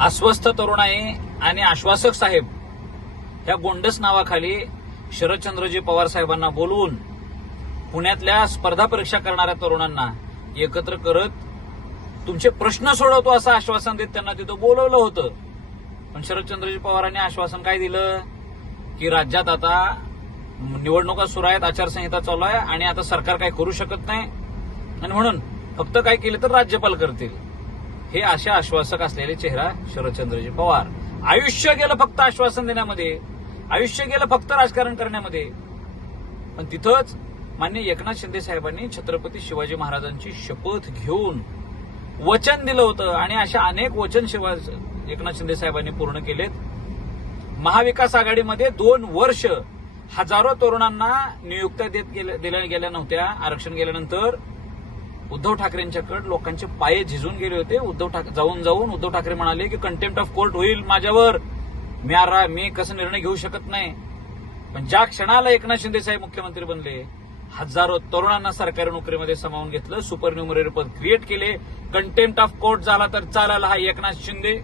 अस्वस्थ तरुणाई आणि आश्वासक साहेब ह्या गोंडस नावाखाली शरदचंद्रजी पवार साहेबांना बोलवून पुण्यातल्या स्पर्धा परीक्षा करणाऱ्या तरुणांना एकत्र करत तुमचे प्रश्न सोडवतो असं आश्वासन देत त्यांना तिथं बोलवलं होतं. पण शरदचंद्रजी पवारांनी आश्वासन काय दिलं? की राज्यात आता निवडणुका सुरू आहेत आचारसंहिता चालू आहे आणि आता सरकार काय करू शकत नाही? आणि म्हणून फक्त काय केलं तर राज्यपाल करतील. हे असे आश्वासक असलेले चेहरा शरदचंद्रजी पवार. आयुष्य गेलं फक्त आश्वासन देण्यामध्ये. आयुष्य गेलं फक्त राजकारण करण्यामध्ये. पण तिथंच मान्य एकनाथ शिंदे साहेबांनी छत्रपती शिवाजी महाराजांची शपथ घेऊन वचन दिलं होतं आणि अशा अनेक वचन शिवा एकनाथ शिंदे साहेबांनी पूर्ण केलेत. महाविकास आघाडीमध्ये दोन वर्ष हजारो तरुणांना नियुक्त्या देत गेल्या दिल्या गेल्या नव्हत्या. आरक्षण गेल्यानंतर उद्धव ठाकरेंच्याकडे लोकांचे पाये झिजून गेले होते. उद्धव ठाकरे जाऊन जाऊन उद्धव ठाकरे म्हणाले की कंटेम्प्ट ऑफ कोर्ट होईल माझ्यावर. मी आरा मी कसं निर्णय घेऊ शकत नाही. पण ज्या क्षणाला एकनाथ शिंदे साहेब मुख्यमंत्री बनले हजारो तरुणांना सरकारी नोकरीमध्ये सामावून घेतलं सुपर न्युमररी पद क्रिएट केले कंटेम्प्ट ऑफ कोर्ट झाला तर चालेल हा एकनाथ शिंदे.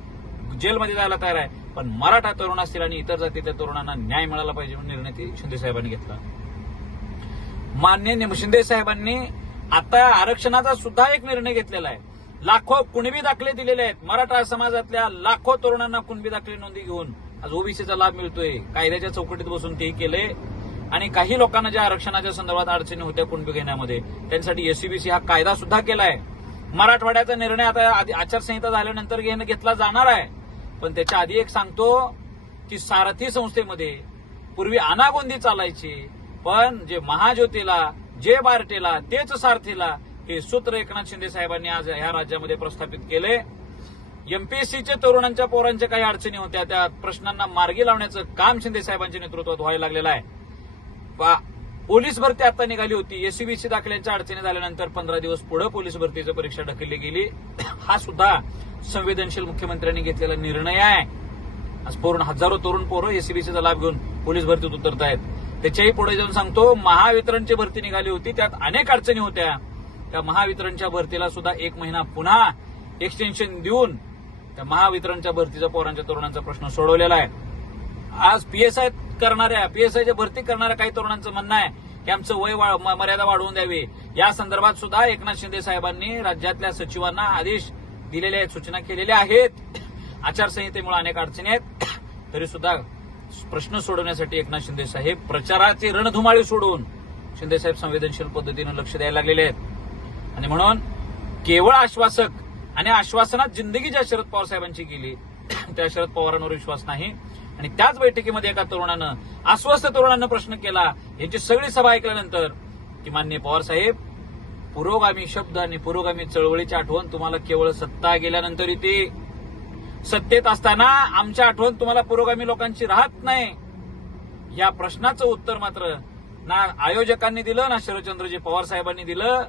जेलमध्ये जायला तयार आहे. पण मराठा तरुण असतील आणि इतर जातीच्या तरुणांना न्याय मिळाला पाहिजे म्हणून निर्णय शिंदे साहेबांनी घेतला. मान्य शिंदे साहेबांनी आता आरक्षणाचा सुद्धा एक निर्णय घेतलेला आहे. लाखो कुणबी दाखले दिलेले आहेत. मराठा समाजातल्या लाखो तरुणांना कुणबी दाखले नोंदी घेऊन आज ओबीसीचा लाभ मिळतोय. कायद्याच्या चौकटीत बसून तेही केले. आणि काही लोकांना ज्या आरक्षणाच्या संदर्भात अडचणी होत्या कुणबी घेण्यामध्ये त्यांच्यासाठी एससीबीसी हा कायदा सुद्धा आहे मराठवाड्याचा निर्णय आता आधी- आचारसंहिता झाल्यानंतर घेणं घेतला जाणार आहे. पण त्याच्या आधी एक सांगतो की सारथी संस्थेमध्ये पूर्वी अनागोंदी चालायची पण जे महाज्योतीला जे बार्टेला तेच सारथीला हे सूत्र एकनाथ शिंदे साहेबांनी आज ह्या राज्यामध्ये प्रस्थापित केले. एमपीएससीच्या तरुणांच्या पोरांच्या काही अडचणी होत्या त्या प्रश्नांना मार्गी लावण्याचं काम शिंदे साहेबांच्या नेतृत्वात व्हायला लागलेलं आहे. पोलीस भरती आता निघाली होती. एसीबीसी दाखल्यांच्या अडचणी झाल्यानंतर पंधरा दिवस पुढे पोलीस भरतीची परीक्षा ढकलली गेली. हा सुद्धा संवेदनशील मुख्यमंत्र्यांनी घेतलेला निर्णय आहे. आज पूर्ण हजारो तरुण पोरं एसीबीसीचा लाभ घेऊन पोलीस भरतीत उतरत आहेत त्याच्याही पुढे जाऊन सांगतो महावितरणची भरती निघाली होती त्यात अनेक अडचणी होत्या. त्या महावितरणच्या भरतीला सुद्धा एक महिना पुन्हा एक्सटेन्शन देऊन त्या महावितरणच्या भरतीचा पोरांच्या तरुणांचा प्रश्न सोडवलेला आहे. आज पीएसआय करणाऱ्या पीएसआयच्या भरती करणाऱ्या काही तरुणांचं म्हणणं आहे की आमचं वय मर्यादा वाढवून द्यावी. या संदर्भात सुद्धा एकनाथ शिंदे साहेबांनी राज्यातल्या सचिवांना आदेश दिलेले आहेत सूचना केलेल्या आहेत. आचारसंहितेमुळे अनेक अडचणी आहेत. तरी सुद्धा प्रश्न सोडवण्यासाठी एकनाथ शिंदे साहेब प्रचाराचे रणधुमाळी सोडून शिंदे साहेब संवेदनशील पद्धतीनं लक्ष द्यायला लागलेले आहेत. आणि म्हणून केवळ आश्वासक आणि आश्वासनात जिंदगी ज्या शरद पवार साहेबांची गेली त्या शरद पवारांवर विश्वास नाही. आणि त्याच बैठकीमध्ये एका तरुणानं अस्वस्थ तरुणानं प्रश्न केला. यांची सगळी सभा ऐकल्यानंतर की मान्य पवार साहेब पुरोगामी शब्द आणि पुरोगामी चळवळीची आठवण तुम्हाला केवळ सत्ता गेल्यानंतर येते सत्तेत असताना आमच्या आठवण तुम्हाला पुरोगामी लोकांची राहत नाही. या प्रश्नाचं उत्तर मात्र ना आयोजकांनी दिलं ना शरदचंद्रजी पवार साहेबांनी दिलं.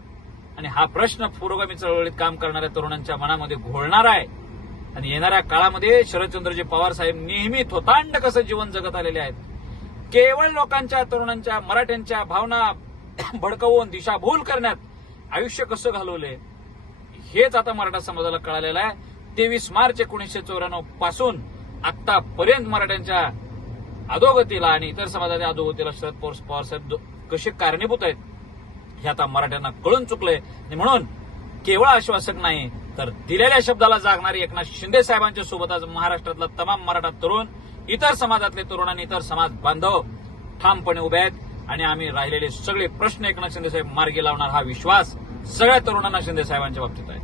आणि हा प्रश्न पुरोगामी चळवळीत काम करणाऱ्या तरुणांच्या मनामध्ये घोळणार आहे. आणि येणाऱ्या काळामध्ये शरदचंद्रजी पवार साहेब नेहमी थोतांड कसं जीवन जगत आलेले आहेत. केवळ लोकांच्या तरुणांच्या मराठ्यांच्या भावना भडकवून दिशाभूल करण्यात आयुष्य कसं घालवलंय हेच आता मराठा समाजाला कळालेलं आहे. तेवीस मार्च एकोणीसशे चौऱ्याण्णवपासून आतापर्यंत मराठ्यांच्या अधोगतीला आणि इतर समाजाच्या अधोगतीला शरद पवार पवार साहेब कसे कारणीभूत आहेत हे आता मराठ्यांना कळून चुकलंय. आणि म्हणून केवळ आश्वासक नाही तर दिलेल्या शब्दाला जागणारी एकनाथ शिंदे साहेबांच्या सोबत आज महाराष्ट्रातला तमाम मराठा तरुण इतर समाजातले तरुण आणि इतर समाज बांधव ठामपणे उभे आहेत. आणि आम्ही राहिलेले सगळे प्रश्न एकनाथ शिंदे साहेब मार्गी लावणार हा विश्वास सगळ्या तरुणांना शिंदे साहेबांच्या बाबतीत आहे.